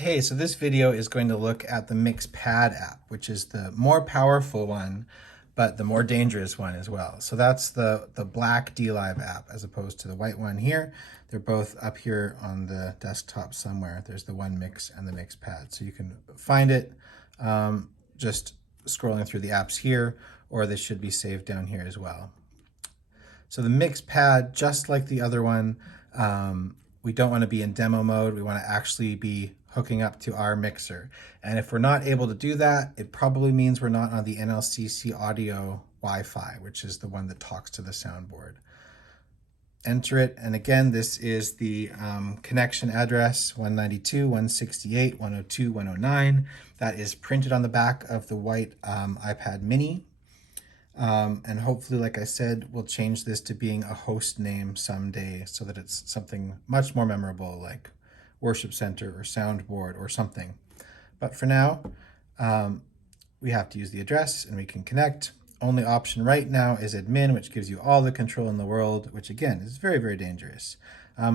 Hey, so this video is going to look at the MixPad app, which is the more powerful one, but the more dangerous one as well. So that's the black DLive app as opposed to the white one here. They're both up here on the desktop somewhere. There's the One Mix and the MixPad. So you can find it just scrolling through the apps here, or they should be saved down here as well. So the MixPad, just like the other one, we don't want to be in demo mode. We want to actually be hooking up to our mixer. And if we're not able to do that, it probably means we're not on the NLCC audio Wi-Fi, which is the one that talks to the soundboard. Enter it, and again, this is the connection address 192.168.102.109. That is printed on the back of the white iPad mini. And hopefully, like I said, we'll change this to being a host name someday so that it's something much more memorable like Worship Center or Soundboard or something. But for now, we have to use the address and we can connect. Only option right now is admin, which gives you all the control in the world, which again is very, very dangerous.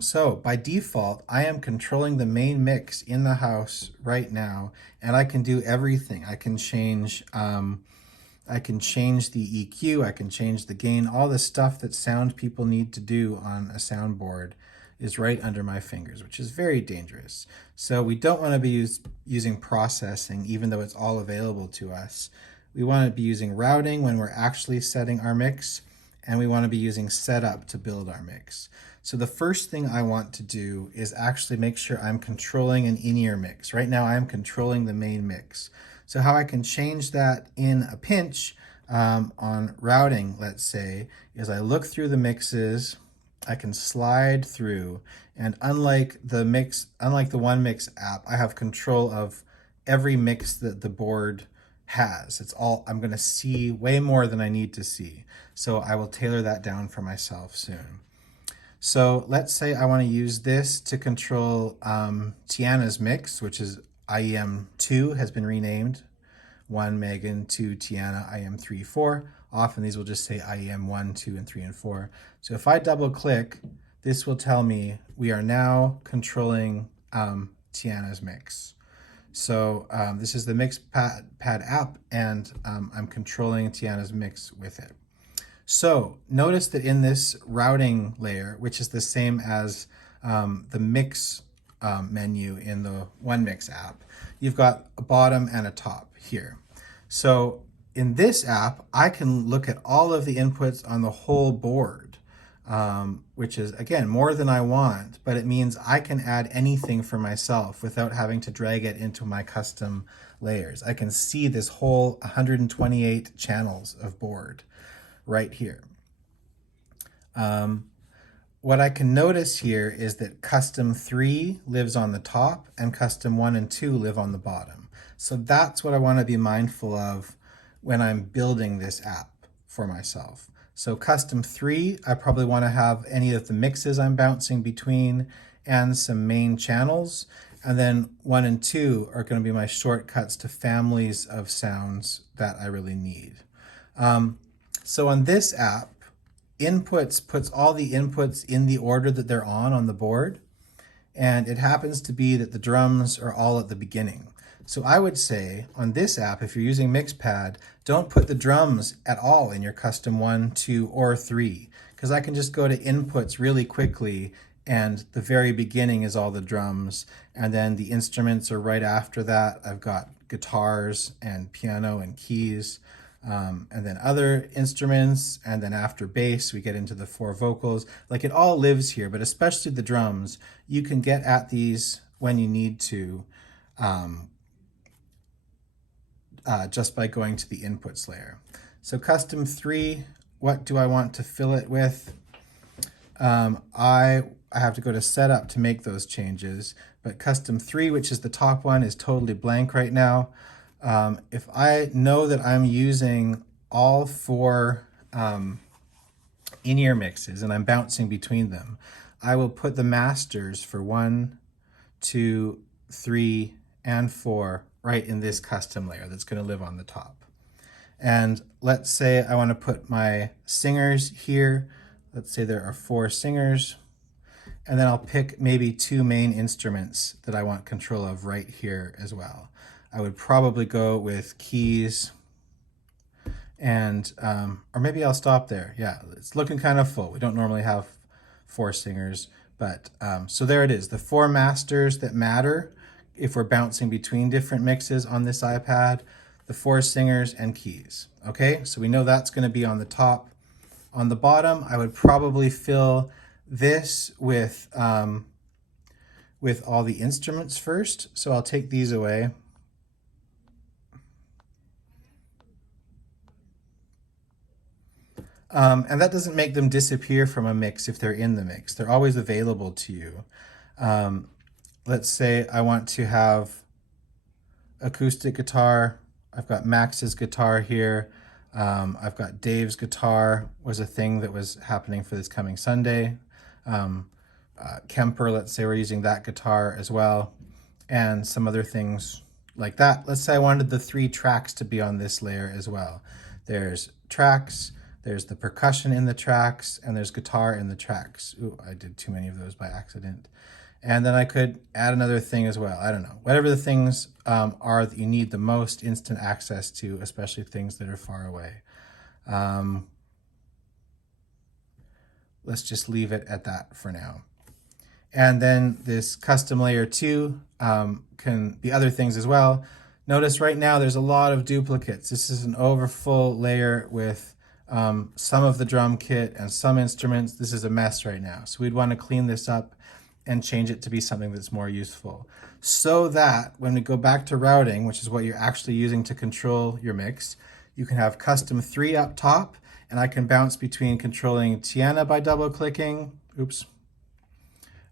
So by default, I am controlling the main mix in the house right now, and I can do everything. I can change the EQ, I can change the gain, all the stuff that sound people need to do on a soundboard is right under my fingers, which is very dangerous. So we don't want to be using processing, even though it's all available to us. We want to be using routing when we're actually setting our mix, and we want to be using setup to build our mix. So the first thing I want to do is actually make sure I'm controlling an in-ear mix. Right now I'm controlling the main mix. So how I can change that in a pinch on routing, let's say, is I look through the mixes, I can slide through, and unlike the One Mix app, I have control of every mix that the board has. It's all, I'm going to see way more than I need to see. So I will tailor that down for myself soon. So let's say I want to use this to control Tiana's mix, which is IEM2 has been renamed. 1 Megan, 2 Tiana, IEM 3, 4. Often these will just say IEM 1, 2, and 3, and 4. So if I double click, this will tell me we are now controlling Tiana's mix. So this is the MixPad app, and I'm controlling Tiana's mix with it. So notice that in this routing layer, which is the same as the mix menu in the One Mix app, you've got a bottom and a top here. So in this app, I can look at all of the inputs on the whole board, which is, again, more than I want, but it means I can add anything for myself without having to drag it into my custom layers. I can see this whole 128 channels of board right here. What I can notice here is that custom 3 lives on the top and custom 1 and 2 live on the bottom. So that's what I want to be mindful of when I'm building this app for myself. So custom 3, I probably want to have any of the mixes I'm bouncing between and some main channels. And then 1 and 2 are going to be my shortcuts to families of sounds that I really need. So on this app, inputs puts all the inputs in the order that they're on the board. And it happens to be that the drums are all at the beginning. So I would say on this app, if you're using MixPad, don't put the drums at all in your custom 1, 2, or 3, because I can just go to inputs really quickly and the very beginning is all the drums. And then the instruments are right after that. I've got guitars and piano and keys. And then other instruments, and then after bass, we get into the 4 vocals. Like, it all lives here, but especially the drums, you can get at these when you need to, just by going to the inputs layer. So custom 3, what do I want to fill it with? I have to go to setup to make those changes, but custom 3, which is the top one, is totally blank right now. If I know that I'm using all 4 in-ear mixes and I'm bouncing between them, I will put the masters for 1, 2, 3, and 4 right in this custom layer that's going to live on the top. And let's say I want to put my singers here. Let's say there are 4 singers. And then I'll pick maybe 2 main instruments that I want control of right here as well. I would probably go with keys and, or maybe I'll stop there. Yeah, it's looking kind of full. We don't normally have 4 singers, but so there it is. The 4 masters that matter if we're bouncing between different mixes on this iPad, the 4 singers and keys. Okay, so we know that's going to be on the top. On the bottom, I would probably fill this with all the instruments first. So I'll take these away. And that doesn't make them disappear from a mix if they're in the mix. They're always available to you. Let's say I want to have acoustic guitar. I've got Max's guitar here. I've got Dave's guitar was a thing that was happening for this coming Sunday. Kemper, let's say we're using that guitar as well, and some other things like that. Let's say I wanted the 3 tracks to be on this layer as well. There's tracks, there's the percussion in the tracks, and there's guitar in the tracks. Ooh, I did too many of those by accident. And then I could add another thing as well. I don't know. Whatever the things are that you need the most instant access to, especially things that are far away. Let's just leave it at that for now. And then this custom layer 2 can be other things as well. Notice right now there's a lot of duplicates. This is an overfull layer with some of the drum kit and some instruments. This is a mess right now. So we'd want to clean this up and change it to be something that's more useful. So that when we go back to routing, which is what you're actually using to control your mix, you can have custom 3 up top, and I can bounce between controlling Tiana by double clicking,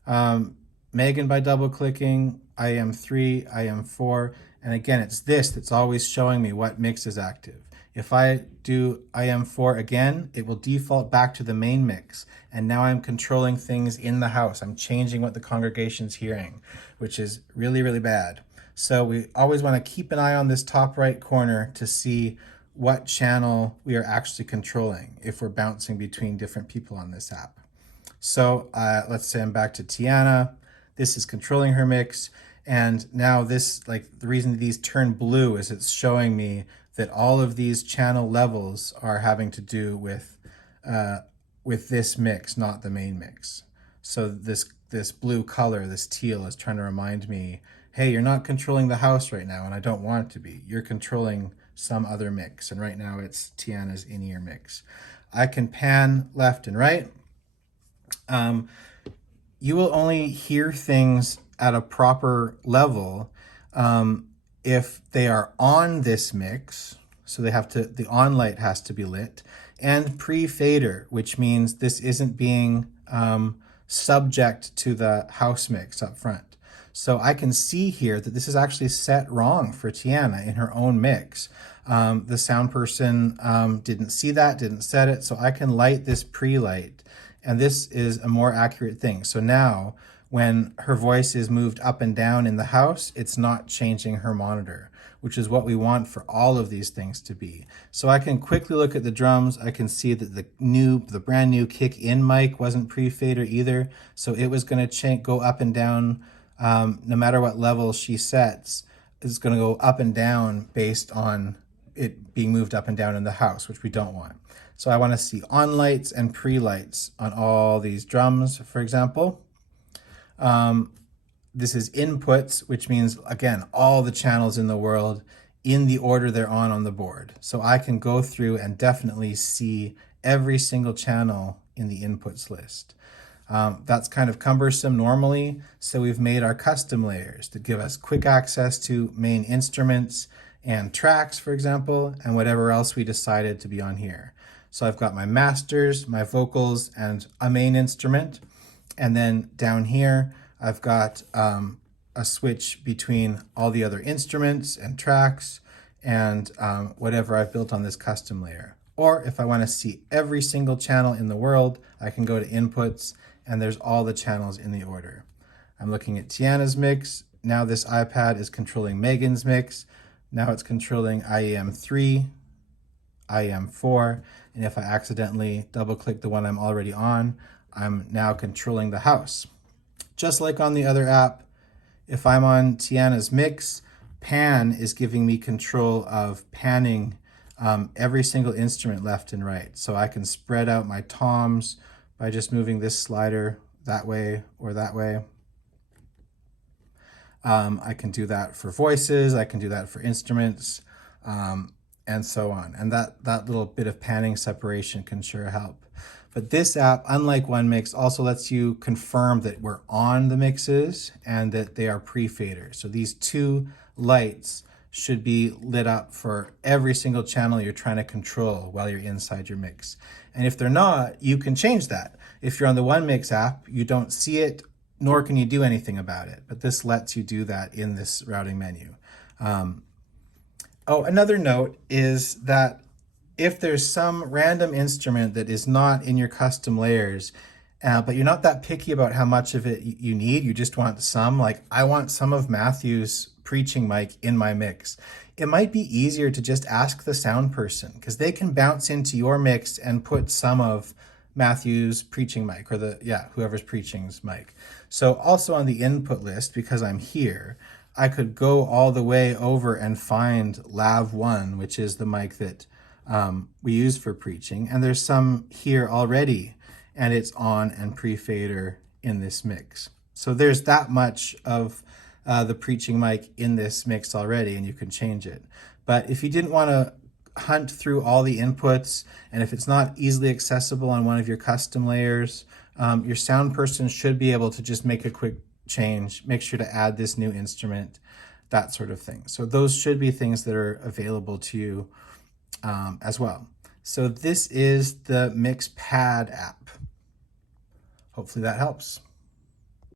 Megan by double clicking, IM3, IM4, and again, it's this that's always showing me what mix is active. If I do IM4 again, it will default back to the main mix. And now I'm controlling things in the house. I'm changing what the congregation's hearing, which is really, really bad. So we always want to keep an eye on this top right corner to see what channel we are actually controlling if we're bouncing between different people on this app. So let's say I'm back to Tiana. This is controlling her mix. And now this, like the reason these turn blue is it's showing me that all of these channel levels are having to do with this mix, not the main mix. So this blue color, this teal, is trying to remind me, hey, you're not controlling the house right now, and I don't want it to be. You're controlling some other mix, and right now it's Tiana's in-ear mix. I can pan left and right. You will only hear things at a proper level if they are on this mix, so they have to, the on light has to be lit, and pre-fader, which means this isn't being subject to the house mix up front. So I can see here that this is actually set wrong for Tiana in her own mix. The sound person didn't see that, didn't set it, so I can light this pre-light, and this is a more accurate thing. So now, when her voice is moved up and down in the house, it's not changing her monitor, which is what we want for all of these things to be. So I can quickly look at the drums. I can see that the brand new kick in mic wasn't pre-fader either. So it was going to go up and down no matter what level she sets. It's going to go up and down based on it being moved up and down in the house, which we don't want. So I want to see on lights and pre-lights on all these drums, for example. This is inputs, which means, again, all the channels in the world in the order they're on the board. So I can go through and definitely see every single channel in the inputs list. That's kind of cumbersome normally, so we've made our custom layers that give us quick access to main instruments and tracks, for example, and whatever else we decided to be on here. So I've got my masters, my vocals, and a main instrument. And then down here, I've got a switch between all the other instruments and tracks and whatever I've built on this custom layer. Or if I want to see every single channel in the world, I can go to inputs, and there's all the channels in the order. I'm looking at Tiana's mix. Now this iPad is controlling Megan's mix. Now it's controlling IEM3, IEM4, and if I accidentally double click the one I'm already on, I'm now controlling the house. Just like on the other app, if I'm on Tiana's mix, pan is giving me control of panning every single instrument left and right. So I can spread out my toms by just moving this slider that way or that way. I can do that for voices, I can do that for instruments, and so on. And that little bit of panning separation can sure help. But this app, unlike OneMix, also lets you confirm that we're on the mixes and that they are pre-fader. So these two lights should be lit up for every single channel you're trying to control while you're inside your mix. And if they're not, you can change that. If you're on the OneMix app, you don't see it, nor can you do anything about it. But this lets you do that in this routing menu. Another note is that if there's some random instrument that is not in your custom layers, but you're not that picky about how much of it you need, you just want some, like I want some of Matthew's preaching mic in my mix, it might be easier to just ask the sound person, because they can bounce into your mix and put some of Matthew's preaching mic, or whoever's preaching's mic. So also on the input list, because I'm here, I could go all the way over and find Lav 1, which is the mic that we use for preaching, and there's some here already, and it's on and pre-fader in this mix. So there's that much of the preaching mic in this mix already, and you can change it. But if you didn't want to hunt through all the inputs, and if it's not easily accessible on one of your custom layers, your sound person should be able to just make a quick change, make sure to add this new instrument, that sort of thing. So those should be things that are available to you as well. So this is the MixPad app. Hopefully that helps.